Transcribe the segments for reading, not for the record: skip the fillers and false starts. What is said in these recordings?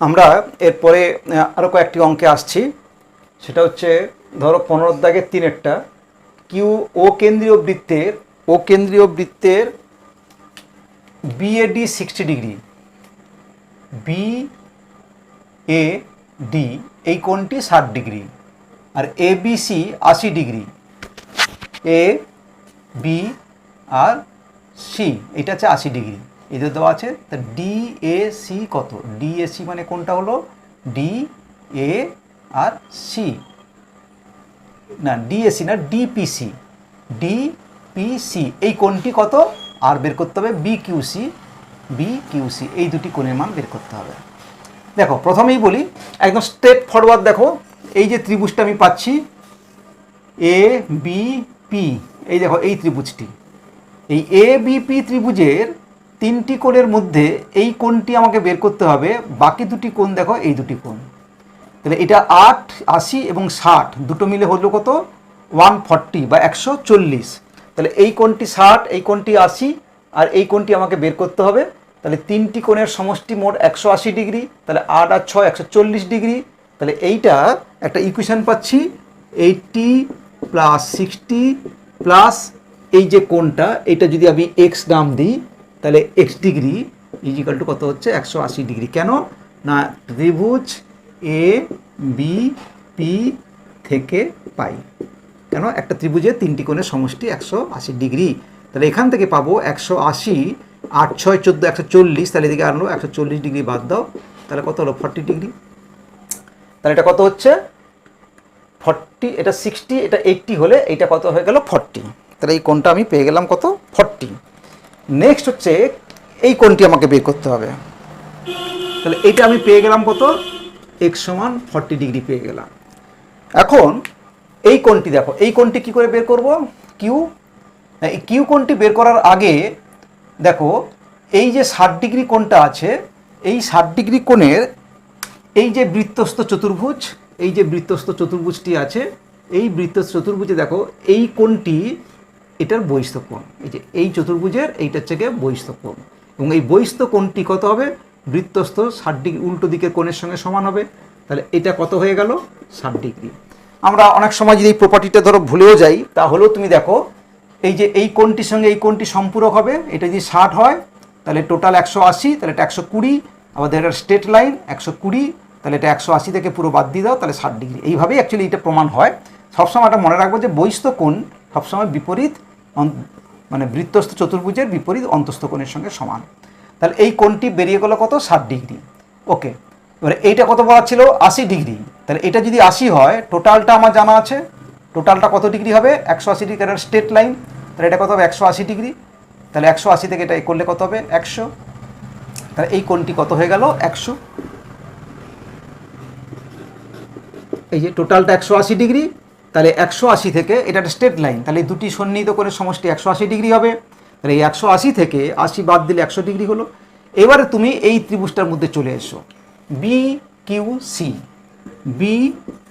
আমরা এরপরে আরও কয়েকটি অঙ্কে আসছি। সেটা হচ্ছে ধরো 15 দাগের 3-এরটা কিউ ও কেন্দ্রীয় বৃত্তের বিএডি 60 ডিগ্রি, বিএডি এই কোণটি 60 degree, R ABC 80 degree, A B R C এটা হচ্ছে 80 ডিগ্রি, এদের দেওয়া আছে। তা ডিএসি কত? ডিএসি মানে কোনটা হলো ডি এ আর সি, না ডিএসি না ডিপিসি, ডিপিসি এই কোণটি কত আর বের করতে হবে বিকিউসি এই দুটি কোণের মান বের করতে হবে। দেখো প্রথমেই বলি একদম স্ট্রেট ফরওয়ার্ড, দেখো এই যে ত্রিভুজটা আমি পাচ্ছি এ বি পি, এই দেখো এই ত্রিভুজটি, এই এ বিপি ত্রিভুজের 3টি কোণের মধ্যে এই কোণটি আমাকে বের করতে হবে। বাকি দুটি কোণ দেখো এই দুটি কোণ, তাহলে এটা 80 এবং 60 দুটো মিলে হলো কত 140 বা 140। তাহলে এই কোণটি 60, এই কোণটি 80 আর এই কোণটি আমাকে বের করতে হবে। তাহলে 3টি কোণের সমষ্টি মোট 180 ডিগ্রি, তাহলে 8 আর 6 140 ডিগ্রি। তাহলে এইটা একটা ইকুয়েশন পাচ্ছি 80 প্লাস 60 প্লাস এই যে কোণটা এটা যদি আমি এক্স নাম দিই তাহলে এক্স ডিগ্রি ইজিক্যাল টু কত হচ্ছে 180 ডিগ্রি। কেন না ত্রিভুজ এ বি পি থেকে পাই, কেন একটা ত্রিভুজের 3টি কোণের সমষ্টি 180 ডিগ্রি। তাহলে এখান থেকে পাবো 180, 8 6 14 140, তাহলে এদিকে আনলো 140 ডিগ্রি বাদ দাও, তাহলে কত হলো 40 ডিগ্রি। তাহলে এটা কত হচ্ছে 40, এটা 60, এটা 80 হলে এইটা কত হয়ে গেল 40। তাহলে এই কোণটা আমি পেয়ে গেলাম কত 40। নেক্সট হচ্ছে এই কোণটি আমাকে বের করতে হবে। তাহলে এইটা আমি পেয়ে গেলাম কত x সমান 40 ডিগ্রি পেয়ে গেলাম। এখন এই কোণটি দেখো, এই কোণটি কি করে বের করব কিউ, এই কিউ কোণটি বের করার আগে দেখো এই যে 60 ডিগ্রি কোণটা আছে, এই 60 ডিগ্রি কোণের এই যে বৃত্তস্থ চতুর্ভুজ, এই যে বৃত্তস্থ চতুর্ভুজটি আছে, এই বৃত্তস্থ চতুর্ভুজে দেখো এই কোণটি এটার বহিস্থ কোণ, এই যে এই চতুর্ভুজের এইটার থেকে বহিস্থ কোণ, এবং এই বহিস্থ কোণটি কত হবে বৃত্তস্থ 60 ডিগ্রি উল্টো দিকের কোণের সঙ্গে সমান হবে। তাহলে এটা কত হয়ে গেল 60 ডিগ্রি। আমরা অনেক সময় যদি এই প্রপার্টিটা ধরো ভুলেও যাই তাহলেও তুমি দেখো এই যে এই কোণটির সঙ্গে এই কোণটি সম্পূরক হবে, এটা যদি 60 হয় তাহলে টোটাল 180, তাহলে এটা 120, আমাদের এটা স্ট্রেট লাইন 120, তাহলে এটা 180 থেকে পুরো বাদ দিয়ে দাও, তাহলে 60 ডিগ্রি। এইভাবেই অ্যাকচুয়ালি এটা প্রমাণ হয়। সবসময় এটা মনে রাখবো যে বহিস্থ কোণ সবসময় বিপরীত, মানে বৃত্তস্থ চতুর্ভুজের বিপরীত অন্তস্থ কোণের সঙ্গে সমান। তাহলে এই কোণটি বেরিয়ে গেল কত 60 ডিগ্রি। ওকে, এবারে এইটা কত বলা ছিল 80 ডিগ্রি, তাহলে এটা যদি 80 হয় টোটালটা আমার জানা আছে, টোটালটা কত ডিগ্রি হবে 180 ডিগ্রি, এটা স্ট্রেট লাইন, তাহলে এটা কত হবে 180 ডিগ্রি। তাহলে 180 থেকে এটা করলে কত হবে 100, তাহলে এই কোণটি কত হয়ে গেল 100। এই যে টোটালটা 180 ডিগ্রি, তাহলে 180 থেকে এটা একটা স্ট্রেট লাইন, তাহলে এই দুটি সন্নিহিত কোণের সমষ্টি 180 ডিগ্রি হবে। তাহলে এই 180 থেকে 80 বাদ দিলে 100 ডিগ্রি হলো। এবারে তুমি এই ত্রিভুজটার মধ্যে চলে এসো বি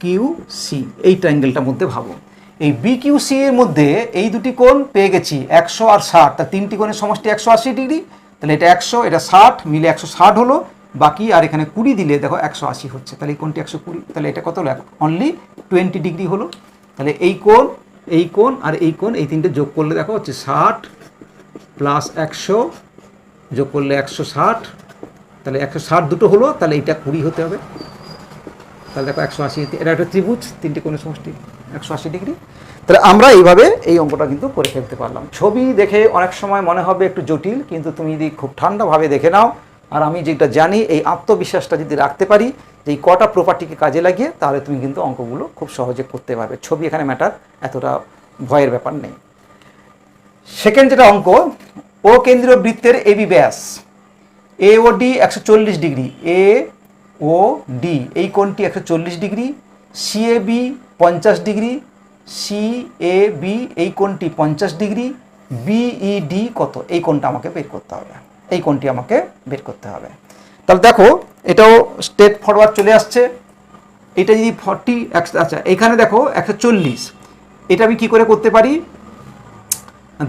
কিউ সি এই ট্রায়াঙ্গেলটার মধ্যে ভাবো। এই বি কিউ সি এর মধ্যে এই দুটি কোণ পেয়ে গেছি 100 আর 60, তা 3টি কোণের সমষ্টি 180 ডিগ্রি, তাহলে এটা 100 এটা 60 মিলে 160 হলো, বাকি আর এখানে 20 দিলে দেখো 180 হচ্ছে, তাহলে এই কোণটি 120, তাহলে এটা কত হলো অনলি 20 ডিগ্রি হলো। তাহলে এই কোণ আর এই কোণ এই তিনটে যোগ করলে দেখো হচ্ছে 60 প্লাস 100 যোগ করলে 160, তাহলে 160 দুটো হলো, তাহলে এইটা 20 হতে হবে। তাহলে দেখো 180, এটা একটা ত্রিভুজ 3টে কোণের সমষ্টি 180 ডিগ্রি। তাহলে আমরা এইভাবে এই অঙ্কটা কিন্তু করে ফেলতে পারলাম। ছবি দেখে অনেক সময় মনে হবে একটু জটিল, কিন্তু তুমি যদি খুব ঠান্ডাভাবে দেখে নাও আর আমি যেটা জানি এই আত্মবিশ্বাসটা যদি রাখতে পারি যে এই কটা প্রপার্টিকে কাজে লাগিয়ে, তাহলে তুমি কিন্তু অঙ্কগুলো খুব সহজে করতে পারবে। ছবি এখানে ম্যাটার, এতটা ভয়ের ব্যাপার নেই। সেকেন্ড যেটা অঙ্ক, ও কেন্দ্রীয় বৃত্তের এবি ব্যাস এ ও ডি 140 ডিগ্রি, এ ও ডি এই কোণটি 140 degree, C A B 50 degree, C A B এই কোণটি 50 ডিগ্রি, বিইডি কত এই কোণটা আমাকে বের করতে হবে, এই কোণটি আমাকে বের করতে হবে। তাহলে দেখো এটাও স্ট্রেট ফরওয়ার্ড চলে আসছে। এটা যদি 40, আচ্ছা এখানে দেখো 140, এটা আমি কি করে করতে পারি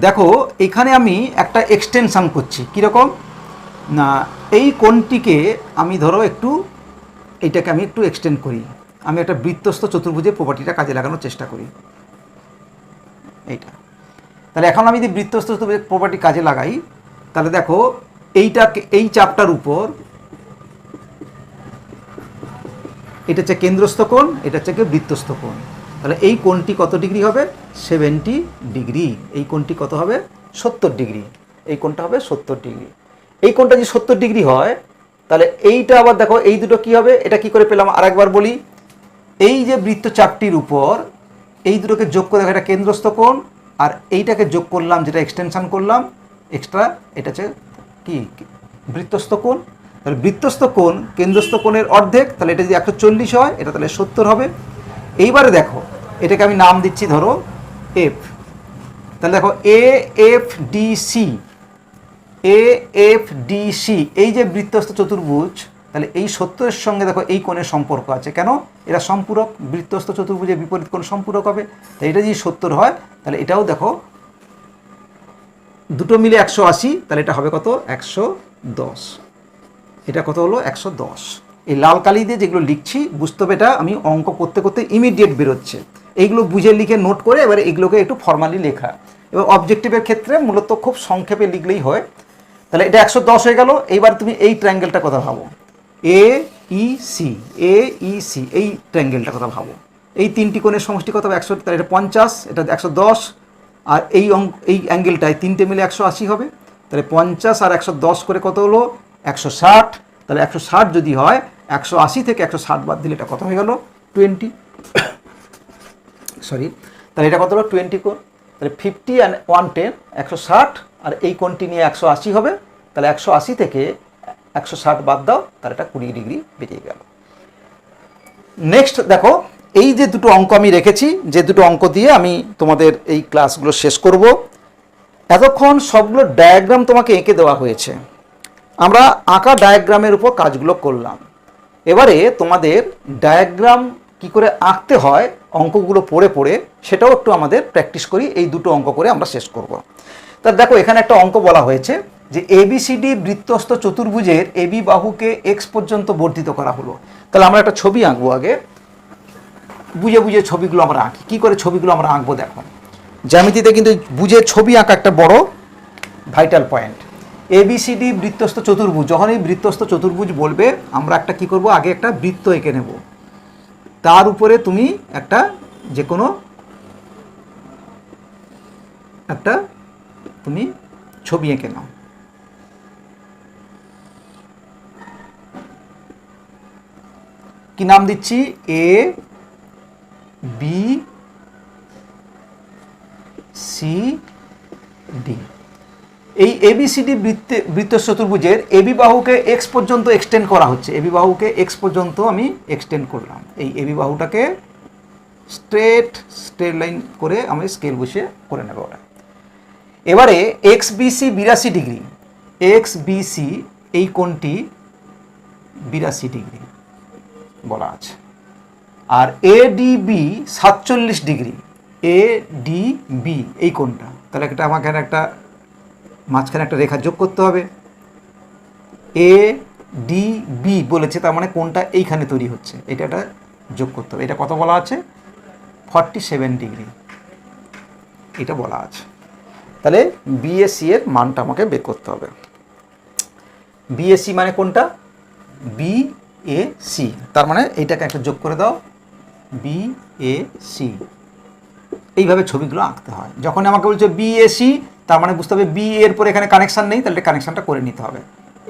দেখো, এখানে আমি একটা এক্সটেনশন করছি কীরকম না, এই কোণটিকে আমি ধরো একটু এইটাকে আমি একটু এক্সটেন্ড করি, আমি একটা বৃত্তস্থ চতুর্ভুজের প্রপার্টিটা কাজে লাগানোর চেষ্টা করি। এইটা তাহলে এখন আমি যদি বৃত্তস্থ চতুর্ভুজের প্রপার্টি কাজে লাগাই, তাহলে দেখো এইটাকে, এই চাপটার উপর এটা হচ্ছে কেন্দ্রস্থ কোণ, এটা হচ্ছে বৃত্তস্থ কোণ। তাহলে এই কোণটি কত ডিগ্রি হবে? 70 ডিগ্রি। এই কোণটি কত হবে? 70 ডিগ্রি। এই কোণটা হবে 70 ডিগ্রি। এই কোণটা যদি 70 ডিগ্রি হয়, তাহলে এইটা আবার দেখো এই দুটো কি হবে, এটা কি করে পেলাম আরেকবার বলি। এই যে বৃত্তচাপটির উপর এই দুটোকে যোগ করে দেখো, এটা কেন্দ্রস্থ কোণ, আর এইটাকে যোগ করলাম যেটা এক্সটেনশন করলাম এক্সট্রা, এটা হচ্ছে কি বৃত্তস্থ কোণ। তাহলে বৃত্তস্থ কোণ কেন্দ্রস্থ কোণের অর্ধেক, তাহলে এটা যদি 140 হয়, এটা তাহলে 70 হবে। এইবারে দেখো এটাকে আমি নাম দিচ্ছি ধরো এফ। তাহলে দেখো A F D C, A F D C এই যে বৃত্তস্থ চতুর্ভুজ, তাহলে এই 70-এর সঙ্গে দেখো এই কোণের সম্পর্ক আছে। কেন? এরা সম্পূরক, বৃত্তস্থ চতুর্ভুজের বিপরীত কোণ সম্পূরক হবে। তাই এটা যদি 70 হয়, তাহলে এটাও দেখো দুটো মিলে 180, তাহলে এটা হবে কত? 110। এটা কত হলো? 110। এই লাল কালি দিয়ে যেগুলো লিখছি, বুঝতে হবে এটা আমি অঙ্ক করতে করতে ইমিডিয়েট বেরোচ্ছে। এইগুলো বুঝে লিখে নোট করে এবারে এগুলোকে একটু ফর্মালি লেখা। এবার অবজেক্টিভের ক্ষেত্রে মূলত খুব সংক্ষেপে লিখলেই হয়। তাহলে এটা 110 হয়ে গেল। এইবার তুমি এই ট্রায়াঙ্গেলটা কথা ভাবো, এ ই সি, এ ই সি এই ট্রায়াঙ্গেলটা কথা ভাবো। এই তিনটি কোণের সমষ্টি কত হবে? 100। তাহলে এটা 50, এটা 110, আর এই অ্যাঙ্গেলটায় তিনটে মিলে 180 হবে। তাহলে 50 আর 110 করে কত হলো? 160। তাহলে 160 যদি হয়, 180 থেকে 160 বাদ দিলে এটা কত হয়ে গেল? 20। সরি, তাহলে এটা কত হলো? 20 কোণ। তাহলে 50 and 110, 160, আর এই কোণটি নিয়ে 180 হবে। তাহলে 180 থেকে 160 বাদ দাও, তাহলে এটা 20 ডিগ্রি বেরিয়ে গেল। নেক্সট দেখো, এই যে দুটো অঙ্ক আমি রেখেছি, যে দুটো অঙ্ক দিয়ে আমি তোমাদের এই ক্লাসগুলো শেষ করব। এতক্ষণ সবগুলো ডায়াগ্রাম তোমাকে এঁকে দেওয়া হয়েছে, আমরা আঁকা ডায়াগ্রামের উপর কাজগুলো করলাম। এবারে তোমাদের ডায়াগ্রাম কি করে আঁকতে হয় অঙ্কগুলো পড়ে পড়ে, সেটাও একটু আমাদের প্র্যাকটিস করি। এই দুটো অঙ্ক করে আমরা শেষ করব। তা দেখো এখানে একটা অঙ্ক বলা হয়েছে যে এবিসিডি বৃত্তস্থ চতুর্ভুজের এবি বাহুকে এক্স পর্যন্ত বর্ধিত করা হলো। তাহলে আমরা একটা ছবি আঁকবো, আগে বুঝে বুঝে ছবিগুলো আমরা আঁকি। কী করে ছবিগুলো আমরা আঁকবো দেখো, জ্যামিতিতে কিন্তু বুঝে ছবি আঁকা একটা বড় ভাইটাল পয়েন্ট। এবিসিডি বৃত্তস্থ চতুর্ভুজ, যখন এই বৃত্তস্থ চতুর্ভুজ বলবে, আমরা একটা কি করব, আগে একটা বৃত্ত এঁকে নেব। তার উপরে তুমি একটা যে কোনো একটা তুমি ছবি এঁকে নাও। কি নাম দিচ্ছি? A B C D. এই এবিসিডি বৃত্তস্থ চতুর্ভুজের এবি বাহুকে এক্স পর্যন্ত এক্সটেন্ড করা হচ্ছে। এবি বাহুকে এক্স পর্যন্ত আমি এক্সটেন্ড করলাম। এই এবি বাহুটাকে স্ট্রেট লাইন করে আমি স্কেল বসিয়ে করে নেব ওটা। এবারে X BC 82 degree, X BC এই কোণটি 82 ডিগ্রি বলা আছে। আর এডিবি 47 ডিগ্রি, এডিবি এই কোণটা। তাহলে এটা আমাকে একটা মাঝখানে একটা রেখা যোগ করতে হবে। এ ডি বি বলেছে, তার মানে কোনটা এইখানে তৈরি হচ্ছে, এটা একটা যোগ করতে হবে। এটা কত বলা আছে? 47 ডিগ্রি এটা বলা আছে। তাহলে বিএসি এর মানটা আমাকে বের করতে হবে। বিএসি মানে কোনটা? বিএসি, তার মানে এইটাকে একটা যোগ করে দাও, বিএসি। এইভাবে ছবিগুলো আঁকতে হয়। যখন আমাকে বলছে বিএসি, তার মানে বুঝতে হবে বি এর পরে এখানে কানেকশান নেই, তাহলে কানেকশানটা করে নিতে হবে।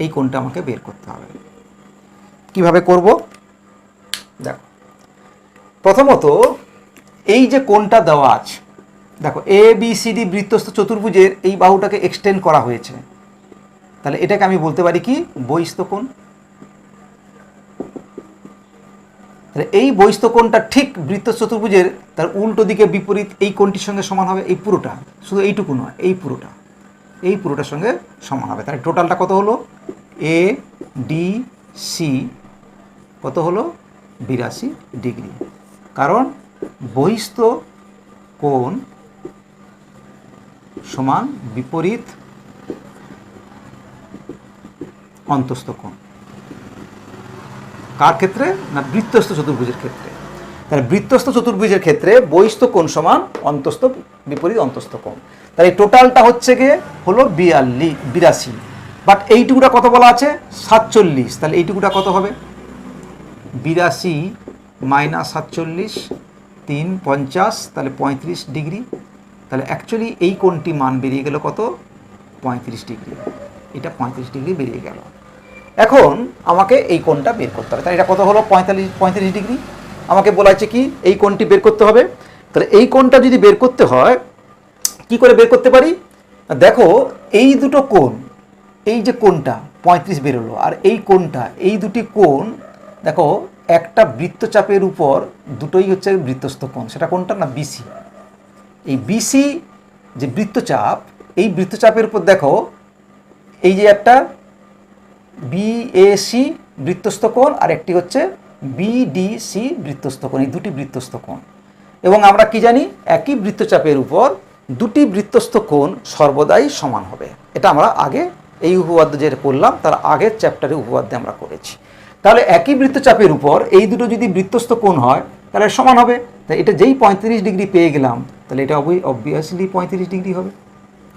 এই কোণটা আমাকে বের করতে হবে। কিভাবে করব দেখো, প্রথমত এই যে কোণটা দেওয়া আছে, দেখো এ বি সি ডি বৃত্তস্থ চতুর্ভুজের এই বাহুটাকে এক্সটেন্ড করা হয়েছে। তাহলে এটাকে আমি বলতে পারি কি? বহিস্থ কোণ। তাহলে এই বহিস্থ কোণটা ঠিক বৃত্তস্থ চতুর্ভুজের তার উল্টো দিকে বিপরীত এই কোণটির সঙ্গে সমান হবে। এই পুরোটা, শুধু এইটুকু নয়, এই পুরোটার সঙ্গে সমান হবে। তাহলে টোটালটা কত হলো? এ ডি সি কত হলো? 82 ডিগ্রি। কারণ বহিস্থ কোণ সমান বিপরীত অন্তস্থ কোণ। কার ক্ষেত্রে? না বৃত্তস্থ চতুর্ভুজের ক্ষেত্রে। তাহলে বৃত্তস্থ চতুর্ভুজের ক্ষেত্রে বহিস্থ কোণ সমান অন্তস্থ বিপরীত অন্তস্থ কোণ। তাহলে এই টোটালটা হচ্ছে গিয়ে হলো 82। বাট এইটুকুটা কত বলা আছে? 47। তাহলে এইটুকুটা কত হবে? 82 মাইনাস 47, 3 50, তাহলে 35 ডিগ্রি। তাহলে অ্যাকচুয়ালি এই কোণটি মান বেরিয়ে গেল কত? 35 ডিগ্রি। এটা 35 ডিগ্রি বেরিয়ে গেল। এখন আমাকে এই কোণটা বের করতে হবে। তাহলে এটা কত হলো? 35 ডিগ্রি। আমাকে বলা হচ্ছে কি এই কোণটি বের করতে হবে। তাহলে এই কোণটা যদি বের করতে হয় কি করে বের করতে পারি? দেখো এই দুটো কোণ, এই যে কোণটা 35 বেরোলো আর এই কোণটা, এই দুটি কোণ দেখো একটা বৃত্তচাপের উপর দুটোই হচ্ছে বৃত্তস্থ কোণ। সেটা কোনটা? না বিসি। এই বিসি যে বৃত্তচাপ, এই বৃত্তচাপের উপর দেখো এই যে একটা বিএসি বৃত্তস্থ কোণ আর একটি হচ্ছে বিডিসি বৃত্তস্থ কোণ। এই দুটি বৃত্তস্থ কোণ। এবং আমরা কি জানি? একই বৃত্তচাপের উপর দুটি বৃত্তস্থ কোণ সর্বদাই সমান হবে। এটা আমরা আগে এই উপপাদ্য যেটা করলাম তার আগের চ্যাপ্টারে উপপাদ্যে আমরা করেছি। তাহলে একই বৃত্তচাপের উপর এই দুটো যদি বৃত্তস্থ কোণ হয় তাহলে সমান হবে। তাই এটা যেই 35 ডিগ্রি পেয়ে গেলাম তাহলে এটা অবভিয়াসলি 35 ডিগ্রি হবে।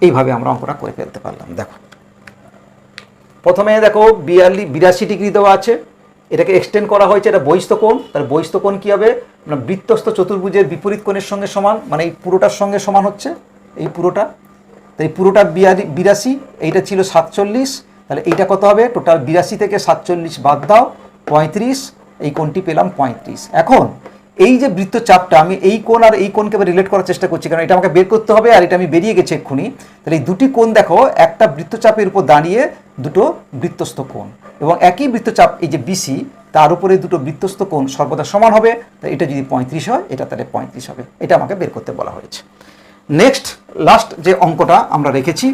এইভাবে আমরা অঙ্কটা করে ফেলতে পারলাম। দেখো প্রথমে দেখো 82 ডিগ্রি দেওয়া আছে, এটাকে এক্সটেন্ড করা হয়েছে, এটা বহিস্থ কোণ। তাহলে বহিস্থ কোণ কী হবে? মানে বৃত্তস্থ চতুর্ভুজের বিপরীত কোণের সঙ্গে সমান, মানে এই পুরোটার সঙ্গে সমান হচ্ছে এই পুরোটা। তাই এই পুরোটা 82, এইটা ছিল 47। তাহলে এইটা কত হবে? টোটাল 82 থেকে 47 বাদ দাও, 35। এই কোণটি পেলাম 35। এখন এই যে বৃত্তচাপটা আমি এই কোণ আর এই কোণকে রিলেট করার চেষ্টা করছি, কারণ এটা আমাকে বের করতে হবে আর এটা আমি বেরিয়ে গেছে এক্ষুনি। তাহলে এই দুটি কোণ দেখো একটা বৃত্তচাপের উপর দাঁড়িয়ে দুটো বৃত্তস্থ কোণ, এবং একই বৃত্তচাপ এই যে বিসি তার উপরে দুটো বৃত্তস্থ কোণ সর্বদা সমান হবে। তাই এটা যদি 35 হয় এটা তাহলে 35 হবে। এটা আমাকে বের করতে বলা হয়েছে। নেক্সট লাস্ট যে অঙ্কটা আমরা রেখেছি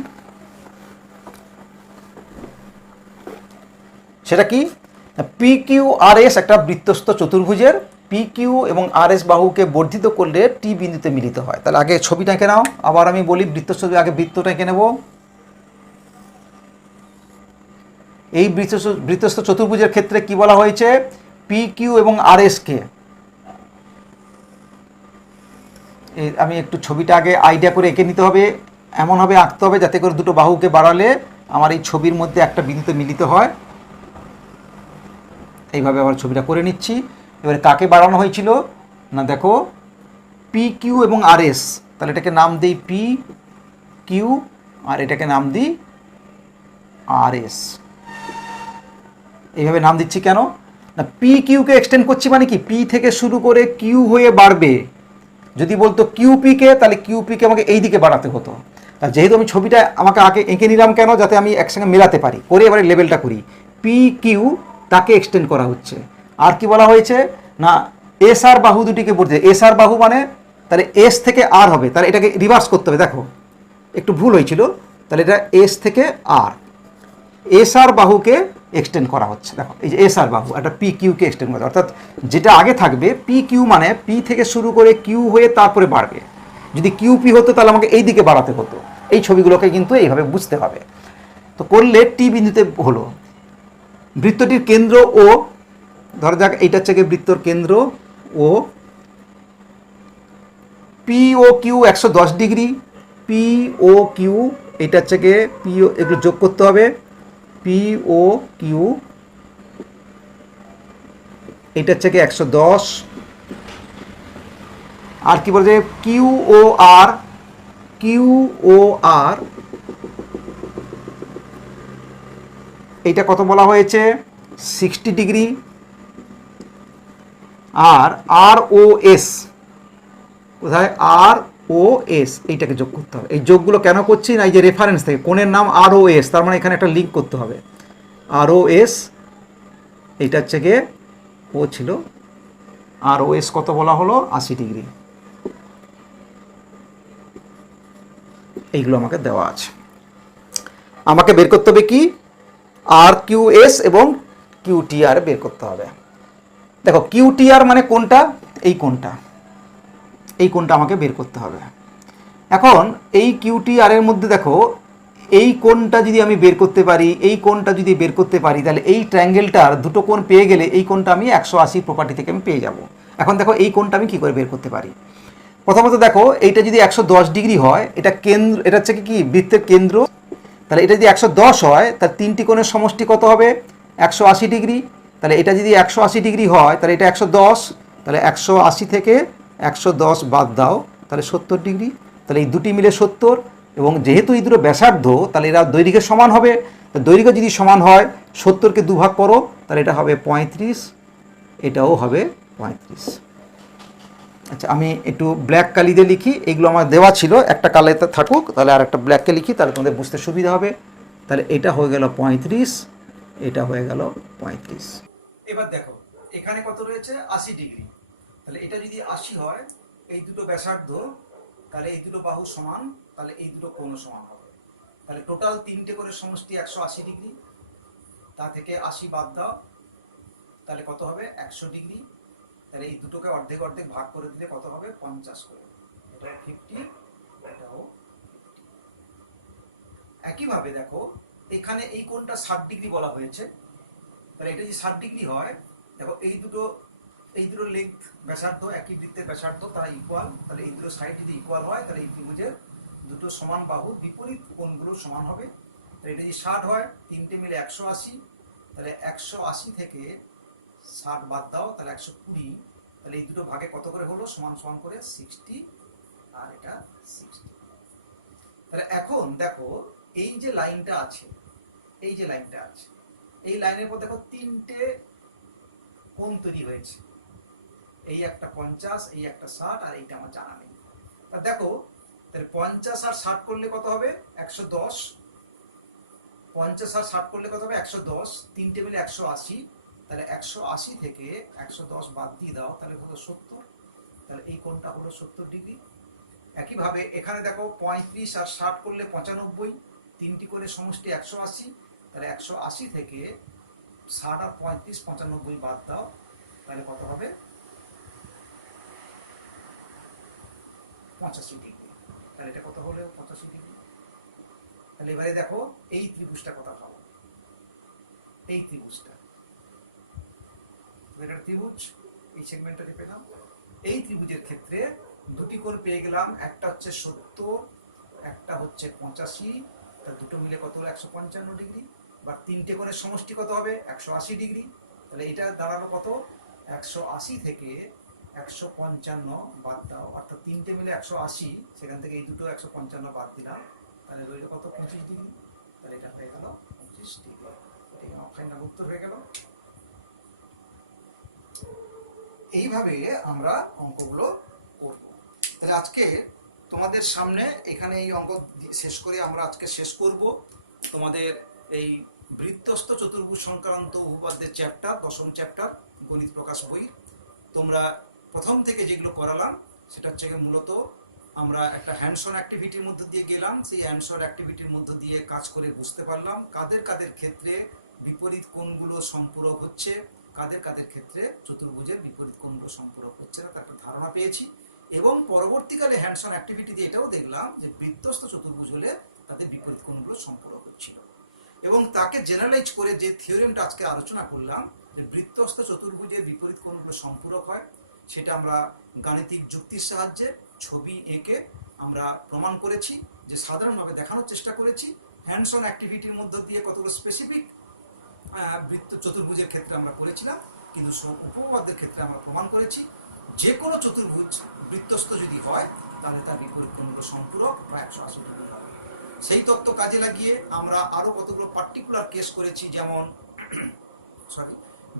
সেটা কি? পি কিউ আর এস একটা বৃত্তস্থ চতুর্ভুজের পি কিউ এবং আর এস বাহুকে বর্ধিত করলে টি বিন্দুতে মিলিত হয়। তাহলে আগে ছবিটা এঁকে নাও। আবার আমি বলি বৃত্তস্থ, আগে বৃত্তটা এঁকে নেব। এই বৃত্তস্থ চতুর্ভুজের ক্ষেত্রে কি বলা হয়েছে? পি কিউ এবং আর এস কে, আমি একটু ছবিটা আগে আইডিয়া করে এঁকে নিতে হবে, এমনভাবে আঁকতে হবে যাতে করে দুটো বাহুকে বাড়ালে আমার এই ছবির মধ্যে একটা বিন্দুতে মিলিত হয়। এইভাবে আবার ছবিটা করে নিচ্ছি। এবারে কাকে বাড়ানো হয়েছিল? না দেখো পি কিউ এবং আর এস। তাহলে এটাকে নাম দিই পি কিউ আর এটাকে নাম দিই আর এস। এইভাবে নাম দিচ্ছি কেন? না পি কিউকে এক্সটেন্ড করছি, মানে কি পি থেকে শুরু করে কিউ হয়ে বাড়বে। যদি বলতো কিউপিকে তাহলে কিউপিকে আমাকে এই দিকে বাড়াতে হতো। আর যেহেতু আমি ছবিটা আমাকে আগে এঁকে নিলাম কেন? যাতে আমি একসঙ্গে মেলাতে পারি। করে এবারে লেভেলটা করি। পি কিউ তাকে এক্সটেন্ড করা হচ্ছে। আর কি বলা হয়েছে? না এস আর বাহু দুটিকে বলতে, এস আর বাহু মানে তাহলে এস থেকে আর হবে, তাহলে এটাকে রিভার্স করতে হবে। দেখো একটু ভুল হয়েছিল, তাহলে এটা এস থেকে আর, এস আর বাহুকে এক্সটেন্ড করা হচ্ছে। দেখো এই যে এস আর বাহু একটা পি কিউকে এক্সটেন্ড করা, অর্থাৎ যেটা আগে থাকবে পি কিউ মানে পি থেকে শুরু করে কিউ হয়ে তারপরে বাড়বে। যদি কিউ পি হতো তাহলে আমাকে এই দিকে বাড়াতে হতো। এই ছবিগুলোকে কিন্তু এইভাবে বুঝতে হবে। তো করলে টি বিন্দুতে হলো বৃত্তটির কেন্দ্র ও, ধরা যাক এইটা হচ্ছে বৃত্তর কেন্দ্র ও, P O Q 110 degree, P O Q এটা হচ্ছে পি ও, এগুলো যোগ করতে হবে। পি ও কিউ এটা হচ্ছে 110। আর কি বলছে? কিউ ও আর, কিউ ও আর এইটা কত বলা হয়েছে? 60 ডিগ্রি। আর আর ও এস কোথায়? আর ও এস এইটাকে যোগ করতে হবে। এই যোগগুলো কেন করছি না, এই যে রেফারেন্স থেকে কোণের নাম আর ও এস, তার মানে এখানে একটা লিঙ্ক করতে হবে। আর ও এস এইটা হচ্ছে গিয়ে ও ছিল, আর ও এস কত বলা হলো? 80 ডিগ্রি। এইগুলো আমাকে দেওয়া আছে। আমাকে বের করতে হবে কি? আর কিউ এস এবং কিউ টি আর বের করতে হবে। দেখো কিউ টি আর মানে কোনটা? এই কোনটা, এই কোনটা আমাকে বের করতে হবে। এখন এই কিউ টি আর এর মধ্যে দেখো এই কোণটা যদি আমি বের করতে পারি, এই কোণটা যদি বের করতে পারি, তাহলে এই ট্রায়াঙ্গেলটার দুটো কোণ পেয়ে গেলে এই কোণটা আমি 180 প্রপার্টি থেকে আমি পেয়ে যাব। এখন দেখো এই কোণটা আমি কী করে বের করতে পারি। প্রথমত দেখো এইটা যদি 110 ডিগ্রি হয়, এটা কেন্দ্র, এটা হচ্ছে কি বৃত্তের কেন্দ্র, তাহলে এটা যদি 110 হয় তার তিনটি কোণের সমষ্টি কত হবে? 180 ডিগ্রি। তাহলে এটা যদি 180 ডিগ্রি হয় তাহলে এটা 110, তাহলে 180 থেকে 110 বাদ দাও, তাহলে 70 ডিগ্রি। তাহলে এই দুটি মিলে 70, এবং যেহেতু এই দুটো ব্যাসার্ধ তাহলে এরা দৈর্ঘ্যে সমান হবে। দৈর্ঘ্য যদি সমান হয় 70কে দুভাগ করো, তাহলে এটা হবে 35, এটাও হবে 35। আচ্ছা, আমি একটু ব্ল্যাক কালি দিয়ে লিখি, এগুলো আমার দেওয়া ছিল, একটা কালারে থাকুক, তাহলে আর একটা ব্ল্যাককে লিখি, তাহলে তোমাদের বুঝতে সুবিধা হবে। তাহলে এটা হয়ে গেল 35, এটা হয়ে গেল 35। এবার দেখো এখানে কত রয়েছে? 80 ডিগ্রি। তাহলে এটা যদি 80 হয়, এই দুটো ব্যাসার্ধ, তাহলে এই দুটো বাহু সমান, তাহলে এই দুটো কোণ সমান হবে। তাহলে টোটাল তিনটে করে সমষ্টি 180 ডিগ্রি, তা থেকে 80 বাদ দাও, তাহলে কত হবে? 100 ডিগ্রি। তাহলে এই দুটোকে অর্ধেক অর্ধেক ভাগ করে দিলে কত হবে? 50 করে। এটা 50, এটাও 50। একইভাবে দেখো এখানে এই কোণটা 60 ডিগ্রি বলা হয়েছে, তাহলে এটা যদি 60 ডিগ্রি হয়, দেখো এই দুটো লেংথ ব্যাসার্ধ, একই বৃত্তের ব্যাসার্ধ, তারা ইকুয়াল। তাহলে এই দুটো সাইড যদি ইকুয়াল হয়, তাহলে এই ত্রিভুজের দুটো সমান বাহু বিপরীত কোণগুলো সমান হবে। তাহলে এটা যদি 60 হয়, তিনটে মিলে 180, তাহলে 180 থেকে 60 বাদ দাও, তাহলে 120। তাহলে এই দুটো ভাগে কত করে হলো? সমান সমান করে 60, আর এটা 60। তাহলে এখন দেখো এই যে লাইনটা আছে, এই যে লাইনটা আছে, এই লাইনের পর দেখো তিনটে কোণ তৈরি হয়েছে, এই একটা 50, এই একটা 60, আর এইটা আমার জানা নেই। তা দেখো তাহলে 50 আর 60 করলে কত হবে? 110। 50 আর 60 করলে কত হবে? 110। তিনটে মিলে 180, তাহলে 180 থেকে 110 বাদ দিয়ে দাও, তাহলে হলো 70। তাহলে এই কোণটা হলো 70 ডিগ্রি। একইভাবে এখানে দেখো 35 আর 60 করলে 95, তিনটি কোণের সমষ্টি 180, তাহলে 180 থেকে 60 আর 35 95 বাদ দাও, তাহলে কত হবে? 85 ডিগ্রি। তাহলে এটা কত হলো? 85 ডিগ্রি। তাহলে এবারে দেখো এই ত্রিভুজটা কথা ভাবো, এই ত্রিভুজটা, এটা ত্রিভুজ, এই সেগমেন্টটা পেলাম। এই ত্রিভুজের ক্ষেত্রে দুটি কোণ পেয়ে গেলাম, একটা হচ্ছে 70, একটা হচ্ছে 85, তা দুটো মিলে কত হলো? 155 ডিগ্রি। বা তিনটে কোণের সমষ্টি কত হবে? 180 ডিগ্রি। তাহলে এটা দাঁড়ালো কত? 180 থেকে 155 বাদ দাও, অর্থাৎ তিনটে মিলে 180, সেখান থেকে এই দুটো 155 বাদ দিলাম, তাহলে রইল কত? 25 ডিগ্রি। তাহলে এটা হয়ে গেল 25 ডিগ্রি। এটাই আমার ফাইনাল উত্তর হয়ে গেল। এইভাবে আমরা অঙ্কগুলো করব। তাহলে আজকে তোমাদের সামনে এখানে এই অঙ্ক শেষ করে আমরা আজকে শেষ করব তোমাদের এই বৃত্তস্থ চতুর্ভুজ সংক্রান্ত উপপাদ্যের চ্যাপ্টার, 10ম চ্যাপ্টার গণিত প্রকাশ বই। তোমরা প্রথম থেকে যেগুলো করালাম সেটা হচ্ছে মূলত আমরা একটা হ্যান্ডস অন অ্যাক্টিভিটির মধ্য দিয়ে গেলাম, সেই হ্যান্ডস অন অ্যাক্টিভিটির মধ্য দিয়ে কাজ করে বুঝতে পারলাম কাদের কাদের ক্ষেত্রে বিপরীত কোণগুলো সম্পূরক হচ্ছে, কাদের কাদের ক্ষেত্রে চতুর্ভুজের বিপরীত কোণগুলো সম্পূরক হচ্ছে না, তার একটা ধারণা পেয়েছি। এবং পরবর্তীকালে হ্যান্ডস অন অ্যাক্টিভিটি দিয়ে এটাও দেখলাম যে বৃত্তস্থ চতুর্ভুজ হলে তাদের বিপরীত কোণগুলো সম্পূরক হচ্ছিল। এবং তাকে জেনারেলাইজ করে যে থিওরেমটা আজকে আলোচনা করলাম যে বৃত্তস্থ চতুর্ভুজের বিপরীত কোণগুলো সম্পূরক হয়, সেটা আমরা গাণিতিক যুক্তির সাহায্যে ছবি এঁকে আমরা প্রমাণ করেছি, যে সাধারণভাবে দেখানোর চেষ্টা করেছি। হ্যান্ডস অন অ্যাক্টিভিটির মধ্য দিয়ে কতগুলো স্পেসিফিক বৃত্ত চতুর্ভুজের ক্ষেত্রে আমরা করেছিলাম, কিন্তু উপপাদ্যের ক্ষেত্রে আমরা প্রমাণ করেছি যে কোনো চতুর্ভুজ বৃত্তস্থ যদি হয় তাহলে তার বিপরীত কোণগুলো সম্পূরক বা 180 ডিগ্রি হবে। সেই তত্ত্ব কাজে লাগিয়ে আমরা আরও কতগুলো পার্টিকুলার কেস করেছি, যেমন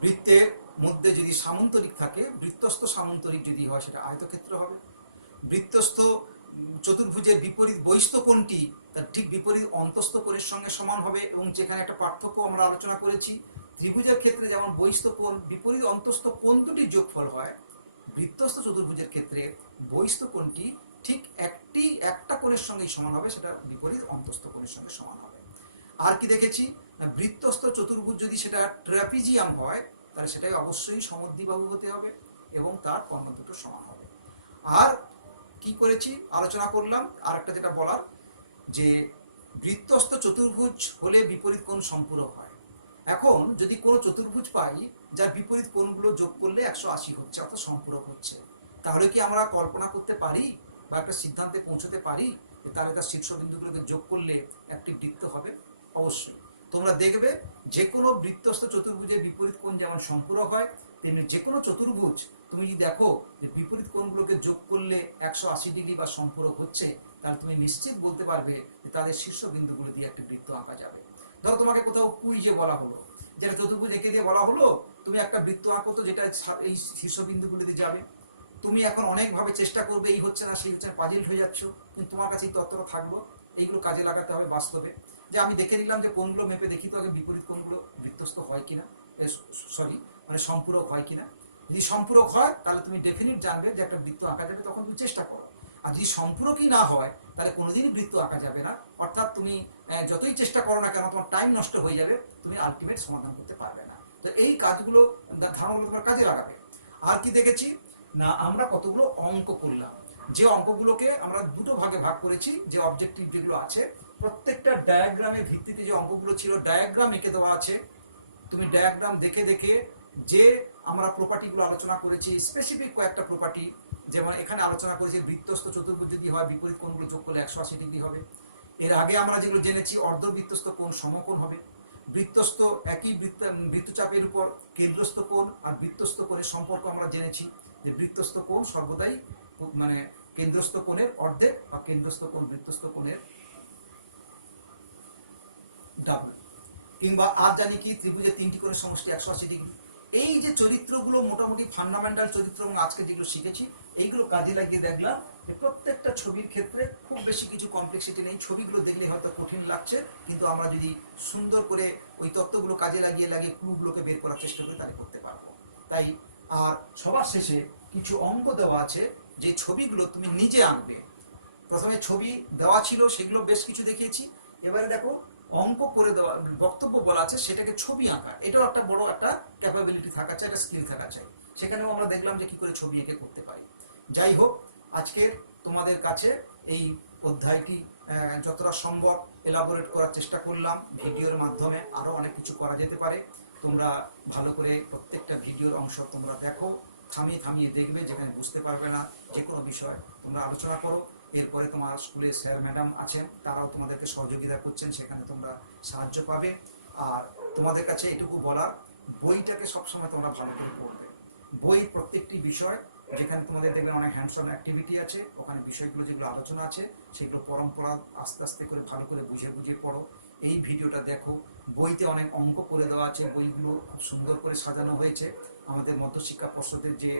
বৃত্তের মধ্যে যদি সামন্তরিক থাকে, বৃত্তস্থ সামন্তরিক যদি হয় সেটা আয়তক্ষেত্র হবে। বৃত্তস্থ চতুর্ভুজের বিপরীত বহিস্থ কোণটি তার ঠিক বিপরীত অন্তস্থ কোণের সঙ্গে সমান হবে, এবং যেখানে একটা পার্থক্য আমরা আলোচনা করেছি, ত্রিভুজের ক্ষেত্রে যেমন বহিস্থ কোণ বিপরীত অন্তস্থ কোণ দুটির যোগফল হয়, বৃত্তস্থ চতুর্ভুজের ক্ষেত্রে বহিস্থ কোণটি ঠিক একটা কোণের সঙ্গেই সমান হবে, সেটা বিপরীত অন্তস্থ কোণের সঙ্গে সমান হবে। আর কি দেখেছি? বৃত্তস্থ চতুর্ভুজ যদি সেটা ট্র্যাপিজিয়াম হয় তাহলে সেটাই অবশ্যই সমদ্বিবাহু হতে হবে এবং তার কর্ণ দুটো সমান হবে। আর কি করেছি আলোচনা করলাম, আর একটা যেটা বলার, যে বৃত্তস্থ চতুর্ভুজ হলে বিপরীত কোণ সম্পূরক হয়। এখন যদি কোনো চতুর্ভুজ পাই যার বিপরীত কোণগুলো যোগ করলে 180 হচ্ছে, অর্থাৎ সম্পূরক হচ্ছে, তাহলে কি আমরা কল্পনা করতে পারি বা একটা সিদ্ধান্তে পৌঁছতে পারি যে তাহলে তার শীর্ষবিন্দুগুলোকে যোগ করলে একটি বৃত্ত হবে? অবশ্যই। তোমরা দেখবে যে কোনো বৃত্তস্থ চতুর্ভুজের বিপরীত কোণ যেমন সম্পূরক হয়, তেমনি যে কোনো চতুর্ভুজ তুমি যদি দেখো যে বিপরীত কোণগুলোকে যোগ করলে 180 ডিগ্রি বা সম্পূরক হচ্ছে, তাহলে তুমি নিশ্চিত বলতে পারবে যে তাদের শীর্ষবিন্দুগুলো দিয়ে একটি বৃত্ত আঁকা যাবে। ধরো তোমাকে কোথাও কুইজে বলা হলো, যেটা চতুর্ভুজ এঁকে দিয়ে বলা হলো তুমি একটা বৃত্ত আঁকো তো যেটা এই শীর্ষবিন্দুগুলো দিয়ে যাবে। তুমি এখন অনেকভাবে চেষ্টা করবে, এই হচ্ছে না সেই হচ্ছে না, পাজিল হয়ে যাচ্ছ, কিন্তু তোমার কাছে এই তত্ত্বটা থাকলো, এইগুলো কাজে লাগাতে হবে বাস্তবে। যে আমি দেখে নিলাম যে কোনগুলো মেপে দেখি তো আগে বিপরীত কোনগুলো বৃত্তস্থ হয় কিনা, সরি মানে সম্পূরক হয় কিনা। যদি সম্পূরক হয় তাহলে তুমি ডেফিনিট জানবে যে একটা বৃত্ত আঁকা যাবে, তখন তুমি চেষ্টা করো। আর যদি সম্পূরকই না হয় তাহলে কোনোদিনই বৃত্ত আঁকা যাবে না, অর্থাৎ তুমি যতই চেষ্টা করো না কেন তোমার টাইম নষ্ট হয়ে যাবে, তুমি আলটিমেট সমাধান করতে পারবে না। তো এই কাজগুলো ধারণাগুলো তোমার কাজে লাগাবে। আর কি দেখেছি না, আমরা কতগুলো অঙ্ক করলাম, যে অঙ্কগুলোকে আমরা দুটো ভাগে ভাগ করেছি, যে অবজেক্টিভ যেগুলো আছে প্রত্যেকটা ডায়াগ্রামের ভিত্তিতে যে অঙ্কগুলো ছিল ডায়াগ্রাম এঁকে দেওয়া আছে, তুমি ডায়াগ্রাম দেখে দেখে যে আমরা প্রপার্টিগুলো আলোচনা করেছি, স্পেসিফিক কয়েকটা প্রপার্টি, যেমন এখানে আলোচনা করেছি বৃত্তস্থ চতুর্ভুজ যদি হয় বিপরীত কোণগুলো যোগ করলে 180 ডিগ্রি হবে। এর আগে আমরা যেগুলো জেনেছি অর্ধবৃত্তস্থ কোণ সমকোণ হবে, বৃত্তস্থ একই বৃত্তচাপের উপর কেন্দ্রস্থ কোণ আর বৃত্তস্থ কোণের সম্পর্ক আমরা জেনেছি যে বৃত্তস্থ কোণ সর্বদাই মানে কেন্দ্রস্থ কোণের অর্ধেক বা কেন্দ্রস্থ কোণ বৃত্তস্থ কোণের ডাবল। কিংবা আর জানি কি ত্রিভুজের তিনটি কোণের সমষ্টি 180 ডিগ্রি। এই যে চরিত্রগুলো মোটামুটি ফান্ডামেন্টাল চরিত্র এবং আজকে যেগুলো শিখেছি এইগুলো কাজে লাগিয়ে দেখলাম যে প্রত্যেকটা ছবির ক্ষেত্রে খুব বেশি কিছু কমপ্লেক্সিটি নেই। ছবিগুলো দেখলে হয়তো কঠিন লাগছে, কিন্তু আমরা যদি সুন্দর করে ওই তত্ত্বগুলো কাজে লাগিয়ে ক্লুগুলোকে বের করার চেষ্টা করি তাহলে করতে পারবো। তাই আর সবার শেষে কিছু অঙ্ক দেওয়া আছে, যে ছবিগুলো তুমি নিজে আঁকবে। প্রথমে ছবি দেওয়া ছিল, সেগুলো বেশ কিছু দেখিয়েছি। এবারে দেখো অঙ্ক করে দেওয়া, বক্তব্য বলা আছে সেটাকে ছবি আঁকা, এটাও একটা বড় একটা ক্যাপাবিলিটি থাকা চাই, একটা স্কিল থাকা চাই। সেখানেও আমরা দেখলাম যে কি করে ছবি এঁকে করতে পারি। যাই হোক, আজকে তোমাদের কাছে এই অধ্যায়টি যতটা সম্ভব এলাবোরেট করার চেষ্টা করলাম ভিডিওর মাধ্যমে। আরও অনেক কিছু করা যেতে পারে। তোমরা ভালো করে প্রত্যেকটা ভিডিওর অংশ তোমরা দেখো, থামিয়ে থামিয়ে দেখবে, যেখানে বুঝতে পারবে না যে কোনো বিষয় তোমরা আলোচনা করো। এরপরে তোমার স্কুলে স্যার ম্যাডাম আছেন, তারাও তোমাদেরকে সহযোগিতা করছেন, সেখানে তোমরা সাহায্য পাবে। আর তোমাদের কাছে এটুকু বলার, বইটাকে সবসময় তোমরা ভালো করে পড়বে। বই প্রত্যেকটি বিষয়, যেখানে তোমাদের দেখবেন অনেক হ্যান্ডস-অন অ্যাক্টিভিটি আছে, ওখানে বিষয়গুলো যেগুলো আলোচনা আছে সেগুলো পরম্পরা আস্তে আস্তে করে ভালো করে বুঝে বুঝে পড়ো। এই ভিডিওটা দেখো, বইতে অনেক অঙ্ক করে দেওয়া আছে, বইগুলো খুব সুন্দর করে সাজানো হয়েছে। আমাদের মধ্যশিক্ষা পর্ষদের যে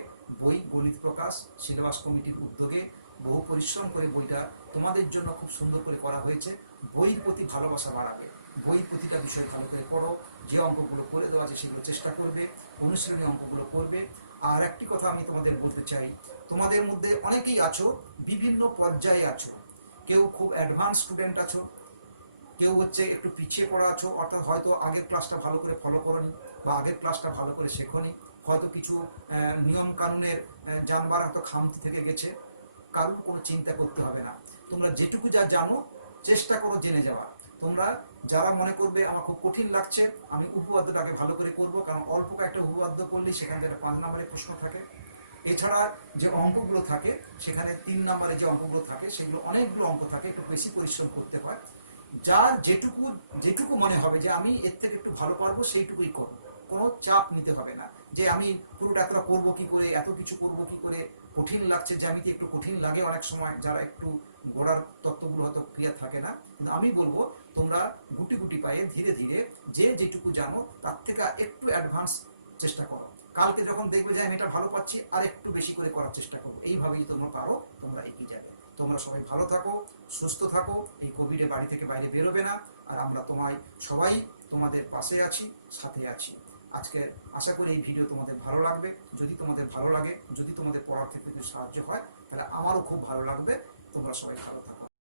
বই গণিত প্রকাশ সিলেবাস কমিটির উদ্যোগে বহু পরিশ্রম করে বইটা তোমাদের জন্য খুব সুন্দর করে করা হয়েছে। বইয়ের প্রতি ভালোবাসা বাড়াবে, বইয়ের প্রতিটা বিষয় ভালো করে পড়ো, যে অঙ্কগুলো করে দেওয়া আছে সেগুলো চেষ্টা করবে, অনুশীলনী অঙ্কগুলো করবে। আর একটি কথা আমি তোমাদের বলতে চাই, তোমাদের মধ্যে অনেকেই আছো, বিভিন্ন পর্যায়ে আছো। কেউ খুব অ্যাডভান্স স্টুডেন্ট আছো, কেউ হচ্ছে একটু পিছিয়ে পড়া আছো, অর্থাৎ হয়তো আগের ক্লাসটা ভালো করে ফলো করোনি বা আগের ক্লাসটা ভালো করে শেখোনি, হয়তো কিছু নিয়ম কানুনের জানবার হয়তো খামতি থেকে গেছে। কারোর কোনো চিন্তা করতে হবে না, তোমরা যেটুকু যা জানো চেষ্টা করো জেনে যাওয়া। তোমরা যারা মনে করবে আমার খুব কঠিন লাগছে, আমি উপপাদ্যটাকে ভালো করে করবো, কারণ অল্প কয়েকটা উপপাদ্য করলেই সেখান থেকে 5 নম্বরের প্রশ্ন থাকে। এছাড়া যে অঙ্কগুলো থাকে সেখানে 3 নম্বরে যে অঙ্কগুলো থাকে সেগুলো অনেকগুলো অঙ্ক থাকে, একটু বেশি পরিশ্রম করতে হয়। যার যেটুকু যেটুকু মনে হবে যে আমি এর থেকে একটু ভালো পারবো সেইটুকুই করবো, কোনো চাপ নিতে হবে না যে আমি পুরোটা এতটা করবো কি করে, এত কিছু করবো কি করে, কঠিন লাগছে, জ্যামিতি একটু কঠিন লাগে অনেক সময়, যারা একটু গোড়ার তত্ত্বগুলো হয়তো ক্লিয়ার থাকে না। কিন্তু আমি বলবো তোমরা গুটি গুটি পায়ে ধীরে ধীরে যে যেটুকু জানো তার থেকে একটু অ্যাডভান্স চেষ্টা করো। কালকে যখন দেখবে যে আমি এটা ভালো পাচ্ছি আর একটু বেশি করে করার চেষ্টা করো, এইভাবেই তোমরা পারো, তোমরা এগিয়ে যাবে। তোমরা সবাই ভালো থাকো, সুস্থ থাকো, এই কোভিডে বাড়ি থেকে বাইরে বেরোবে না। আর আমরা তোমায় সবাই তোমাদের পাশে আছি, সাথে আছি। আজকে আশা করি এই ভিডিও তোমাদের ভালো লাগবে। যদি তোমাদের ভালো লাগে, যদি তোমাদের পড়ার ক্ষেত্রে কিছু সাহায্য হয়, তাহলে আমারও খুব ভালো লাগবে। তোমরা সবাই ভালো থাকো।